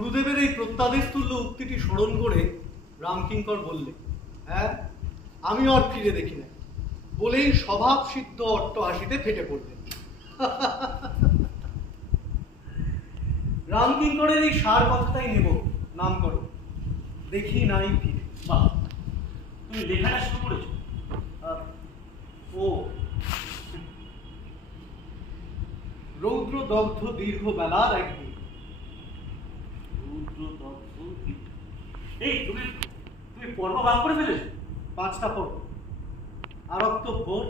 গুরুদেবের এই প্রত্যাদেশ তুল্য উক্তিটি স্মরণ করে রামকিঙ্কর বললে হ্যাঁ আমি আর ফিরে দেখি না। বলেই স্বভাব সিদ্ধ অট্ট হাসিতে ফেটে পড়লেন। রামকিঙ্করের এই সার কথাটাই নেব, নাম করো। দেখি নাই ফিরে। বাহ, তুমি লেখাটা শুরু করেছ। ও। রৌদ্র দগ্ধ দীর্ঘ বেলার একদিন। এই তুমি তুমি পর্ব ভাগ করে ফেলেছো? পাঁচটা পর্ব। আরক্ত ভোর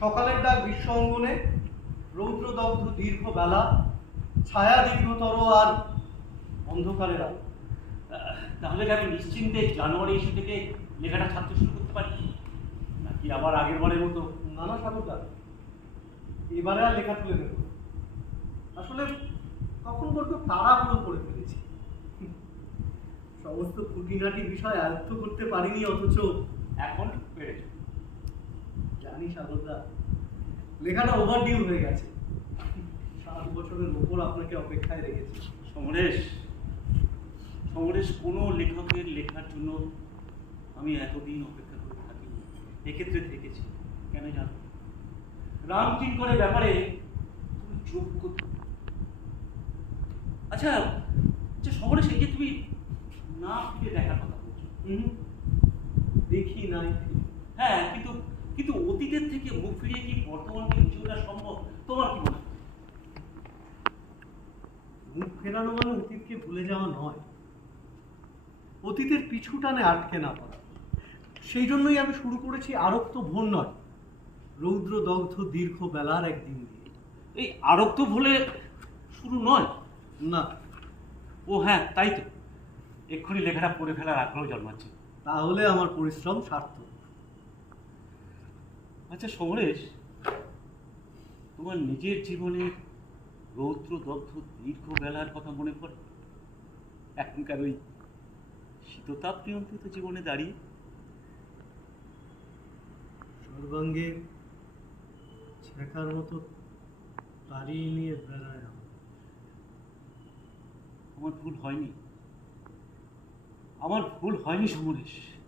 সকালের ডাক বিশ্ব অঙ্গনে রৌদ্রদগ্ধ দীর্ঘ বেলা ছায়া দীর্ঘতর আর অন্ধকারের আলো তাহলে কি আমি নিশ্চিন্তে জানুয়ারি ইস্যু থেকে লেখাটা ছাড়তে শুরু করতে পারি? নাকি আবার আগের বারের মতো? নানা সাধুদা এবারে আর লেখা তুলে দেব। আসলে তখন বড্ড তাড়াহুড়ো করে ফেলেছি সমস্ত খুঁটিনাটি বিষয় আয়ত্ত করতে পারিনি অথচ এখন পেরেছ। জানি সাগরদা, লেখাটা ওভার ডিউ হয়ে গেছে। সাত বছরের ওপর আপনাকে অপেক্ষায় রেখেছি। সমরেশ সমরেশ, কোনো লেখকের লেখার জন্য আমি এতদিন অপেক্ষা করে থাকিনি। এক্ষেত্রে থেকেছি কেন জানো? রামকিঙ্করের ব্যাপারে তুমি যোগ্য আচ্ছা আচ্ছা সমরেশ, এই যে তুমি না ফিরে দেখার কথা বলছো। দেখি নাই হ্যাঁ কিন্তু কিন্তু অতীতের থেকে মুখ ফিরিয়ে কি বর্তমানকে ওঠা সম্ভব? তোমার কি মনে হয়? মুখ ফেরানো মানে অতীতকে ভুলে যাওয়া নয়। অতীতের পিছু টানে আটকে না পড়া। সেই জন্যই আমি শুরু করেছি আরক্ত ভোর নয়। রৌদ্র দগ্ধ দীর্ঘ বেলার একদিন দিয়ে। এই আরক্ত ভুলে শুরু নয়? না। ও হ্যাঁ তাই তো। এক্ষুনি লেখাটা পড়ে ফেলার আগ্রহ জন্মাচ্ছে। তাহলে আমার পরিশ্রম সার্থক। আচ্ছা সমরেশ তোমার নিজের জীবনের রৌদ্র দগ্ধ দীর্ঘ বেলার কথা মনে পড়ে? এখনকার ওই শীততাপ নিয়ন্ত্রিত জীবনে দাঁড়িয়ে? সর্বাঙ্গে শেখার মতো তাড়িয়ে নিয়ে বেড়ায়। আমার ভুল হয়নি। আমার ভুল হয়নি সমরেশ।